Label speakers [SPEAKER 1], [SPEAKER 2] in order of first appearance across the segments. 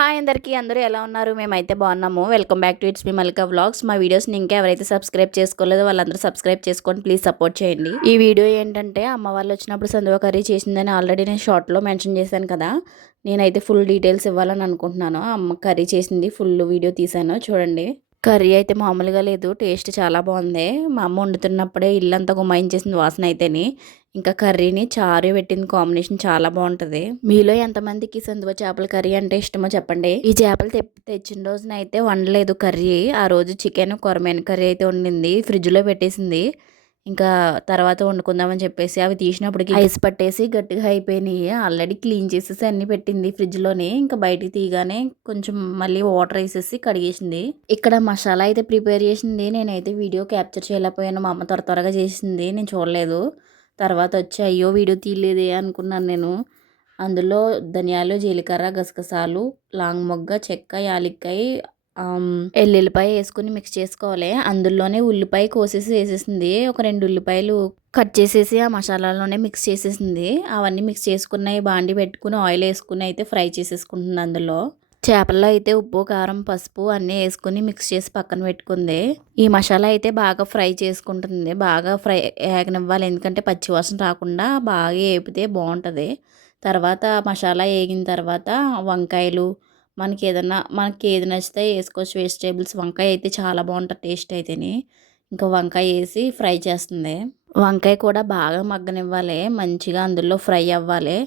[SPEAKER 1] Hi అందరికీ అందరూ ఎలా ఉన్నారు? మేమైతే బాగున్నాము. Welcome back to it's me Malka vlogs మా వీడియోస్ని ఇంకా ఎవరైతే సబ్స్క్రైబ్ చేసుకోలేదో వాళ్ళందరూ సబ్స్క్రైబ్ చేసుకొని ప్లీజ్ సపోర్ట్ చేయండి. ఈ వీడియో ఏంటంటే అమ్మ వాళ్ళు వచ్చినప్పుడు సందువ కర్రీ చేసిందని ఆల్రెడీ నేను షార్ట్లో మెన్షన్ చేశాను కదా. నేనైతే ఫుల్ డీటెయిల్స్ ఇవ్వాలని అనుకుంటున్నాను. అమ్మ కర్రీ చేసింది ఫుల్ వీడియో తీశాను. చూడండి. కర్రీ అయితే మామూలుగా లేదు టేస్ట్ చాలా బాగుంది. మా అమ్మ వండుతున్నప్పుడే ఇల్లంతా గుమాయించేసింది వాసన అయితేని. ఇంకా కర్రీని చారు పెట్టింది కాంబినేషన్ చాలా బాగుంటుంది. మీలో ఎంతమందికి సందువ చేపల కర్రీ అంటే ఇష్టమో చెప్పండి. ఈ చేపలు తెచ్చిన రోజున అయితే వండలేదు కర్రీ. ఆ రోజు చికెన్ కొరమైన కర్రీ అయితే వండింది. ఫ్రిడ్జ్లో పెట్టేసింది. ఇంకా తర్వాత వండుకుందామని చెప్పేసి అవి తీసినప్పటికి ఐస్ పట్టేసి గట్టిగా అయిపోయినాయి. ఆల్రెడీ క్లీన్ చేసేసి అన్ని పెట్టింది ఫ్రిడ్జ్లోనే. ఇంకా బయటికి తీయగానే కొంచెం మళ్ళీ వాటర్ వేసేసి కడిగేసింది. ఇక్కడ మసాలా అయితే ప్రిపేర్ చేసింది. నేనైతే వీడియో క్యాప్చర్ చేయలేకపోయాను. మా అమ్మ త్వర త్వరగా చేసింది. నేను చూడలేదు. తర్వాత వచ్చి అయ్యో వీడియో తీయలేదే అనుకున్నాను నేను. అందులో ధనియాలు జీలకర్ర గసగసాలు లాంగ్ మొగ్గ చెక్క యాలిక్కాయ ఎల్లుల్లిపాయ వేసుకుని మిక్స్ చేసుకోవాలి. అందులోనే ఉల్లిపాయ కోసేసి వేసేసింది. ఒక రెండు ఉల్లిపాయలు కట్ చేసేసి ఆ మసాలాలోనే మిక్స్ చేసేసింది. అవన్నీ మిక్స్ చేసుకున్నాయి బాండి పెట్టుకుని ఆయిల్ వేసుకుని అయితే ఫ్రై చేసేసుకుంటుంది అందులో. చేపల్లో అయితే ఉప్పు కారం పసుపు అన్నీ వేసుకుని మిక్స్ చేసి పక్కన పెట్టుకుంది. ఈ మసాలా అయితే బాగా ఫ్రై చేసుకుంటుంది. బాగా ఫ్రై ఏగనివ్వాలి. ఎందుకంటే పచ్చివాసన రాకుండా బాగా వేపితే బాగుంటుంది. తర్వాత మసాలా వేగిన తర్వాత వంకాయలు మనకి ఏదన్నా మనకి ఏది నచ్చితే వేసుకోవచ్చు. వెజిటేబుల్స్ వంకాయ అయితే చాలా బాగుంటుంది టేస్ట్ అయితేని. ఇంకా వంకాయ వేసి ఫ్రై చేస్తుంది. వంకాయ కూడా బాగా మగ్గనివ్వాలి. మంచిగా అందులో ఫ్రై అవ్వాలి.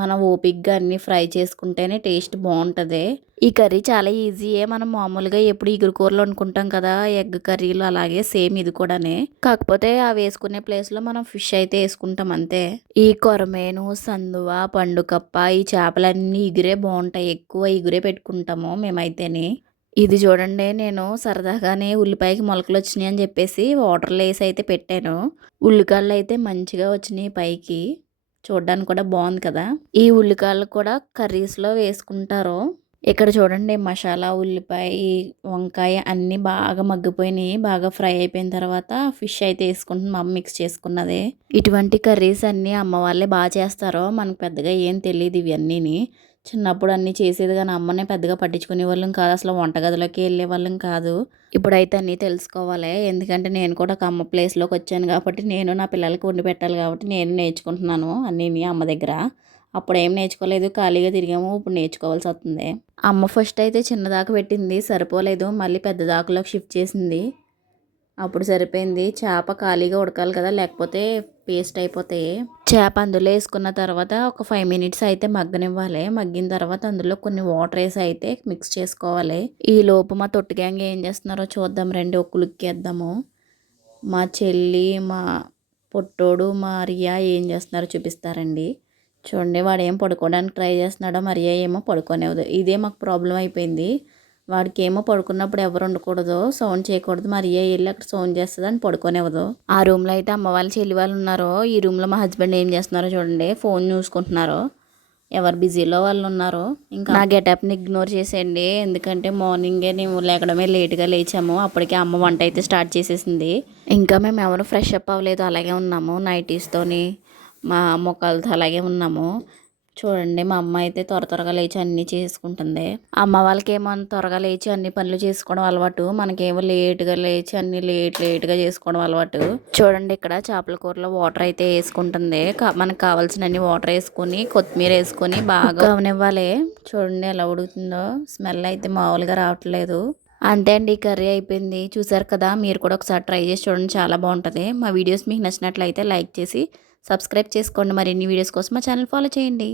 [SPEAKER 1] మనం ఓపిక్గా అన్నీ ఫ్రై చేసుకుంటేనే టేస్ట్ బాగుంటుంది. ఈ కర్రీ చాలా ఈజీయే. మనం మామూలుగా ఎప్పుడు ఇగురు కూరలు అనుకుంటాం కదా ఎగ్ కర్రీలు అలాగే సేమ్ ఇది కూడానే. కాకపోతే ఆ వేసుకునే ప్లేస్లో మనం ఫిష్ అయితే వేసుకుంటాం అంతే. ఈ కొరమేను సందువ పండుకప్ప ఈ చేపలన్నీ ఇగురే బాగుంటాయి. ఎక్కువ ఇగురే పెట్టుకుంటాము మేమైతేనే. ఇది చూడండి నేను సరదాగానే ఉల్లిపాయకి మొలకలు వచ్చినాయి అని చెప్పేసి వాటర్లో వేసి అయితే పెట్టాను. ఉల్లికాళ్ళు అయితే మంచిగా వచ్చినాయి పైకి. చూడడానికి కూడా బాగుంది కదా. ఈ ఉల్లికాయలు కూడా కర్రీస్లో వేసుకుంటారు. ఇక్కడ చూడండి మసాలా ఉల్లిపాయ వంకాయ అన్నీ బాగా మగ్గిపోయినాయి. బాగా ఫ్రై అయిపోయిన తర్వాత ఫిష్ అయితే వేసుకుంటుంది మా మిక్స్ చేసుకున్నది. ఇటువంటి కర్రీస్ అన్నీ అమ్మ వాళ్ళే బాగా చేస్తారో మనకు పెద్దగా ఏం తెలియదు ఇవన్నీని. చిన్నప్పుడు అన్నీ చేసేది కానీ అమ్మనే పెద్దగా పట్టించుకునే వాళ్ళం కాదు. అసలు వంటగదిలోకి వెళ్ళే వాళ్ళం కాదు. ఇప్పుడైతే అన్నీ తెలుసుకోవాలి. ఎందుకంటే నేను కూడా ఒక అమ్మ ప్లేస్లోకి వచ్చాను కాబట్టి నేను నా పిల్లలకి వండి పెట్టాలి కాబట్టి నేను నేర్చుకుంటున్నాను అన్నీ అమ్మ దగ్గర. అప్పుడు ఏం నేర్చుకోలేదు. ఖాళీగా తిరిగాము. ఇప్పుడు నేర్చుకోవాల్సి వస్తుంది. అమ్మ ఫస్ట్ అయితే చిన్నదాకా పెట్టింది. సరిపోలేదు. మళ్ళీ పెద్ద దాకలోకి షిఫ్ట్ చేసింది. అప్పుడు సరిపోయింది. చేప ఖాళీగా ఉడకాలి కదా లేకపోతే పేస్ట్ అయిపోతాయి చేప అందులో వేసుకున్న తర్వాత ఒక ఫైవ్ మినిట్స్ అయితే మగ్గనివ్వాలి. మగ్గిన తర్వాత అందులో కొన్ని వాటర్ వేసి అయితే మిక్స్ చేసుకోవాలి. ఈ లోపు మా తొట్టి గ్యాంగ్ ఏం చేస్తున్నారో చూద్దాం. రండి ఒక ఉలిక్కేద్దాము. మా చెల్లి మా పొట్టోడు మా రియా ఏం చేస్తున్నారో చూపిస్తారండి. చూడండి వాడు ఏం పడుకోవడానికి ట్రై చేస్తున్నాడో మరియా ఏమో పడుకోనేవదు ఇదే మాకు ప్రాబ్లం అయిపోయింది. వాడికి ఏమో పడుకున్నప్పుడు ఎవరు ఉండకూడదు సౌండ్ చేయకూడదు మరి ఏ వెళ్ళి అక్కడ సౌండ్ చేస్తుంది అని పడుకోనివ్వదు. ఆ రూమ్లో అయితే అమ్మ వాళ్ళు చెల్లి వాళ్ళు ఉన్నారో ఈ రూమ్లో మా హస్బెండ్ ఏం చేస్తున్నారో చూడండి ఫోన్ చూసుకుంటున్నారు. ఎవరు బిజీలో వాళ్ళు ఉన్నారో. ఇంకా నా గెటప్ని ఇగ్నోర్ చేసేయండి ఎందుకంటే మార్నింగే మేము లేకడమే లేట్గా లేచాము అప్పటికే అమ్మ వంట అయితే స్టార్ట్ చేసేసింది. ఇంకా మేము ఎవరు ఫ్రెష్ అప్ అవ్వలేదు అలాగే ఉన్నాము నైటీస్తోని మా మొక్కలతో అలాగే ఉన్నాము. చూడండి మా అమ్మ అయితే త్వర త్వరగా లేచి అన్నీ చేసుకుంటుంది. అమ్మ వాళ్ళకి ఏమో త్వరగా లేచి అన్ని పనులు చేసుకోవడం అలవాటు మనకేమో లేట్గా లేచి అన్ని లేట్ లేట్గా చేసుకోవడం అలవాటు. చూడండి ఇక్కడ చేపల కూరలో వాటర్ అయితే వేసుకుంటుంది. మనకు కావాల్సిన అన్ని వాటర్ వేసుకొని కొత్తిమీర వేసుకొని బాగా అవనివ్వాలి చూడండి ఎలా ఉడుకుతుందో. స్మెల్ అయితే మామూలుగా రావట్లేదు. అంతే అండి కర్రీ అయిపోయింది. చూసారు కదా మీరు కూడా ఒకసారి ట్రై చేసి చూడండి చాలా బాగుంటుంది. మా వీడియోస్ మీకు నచ్చినట్లయితే లైక్ చేసి సబ్స్క్రైబ్ చేసుకోండి. మరిన్ని వీడియోస్ కోసం మా ఛానల్ ఫాలో చేయండి.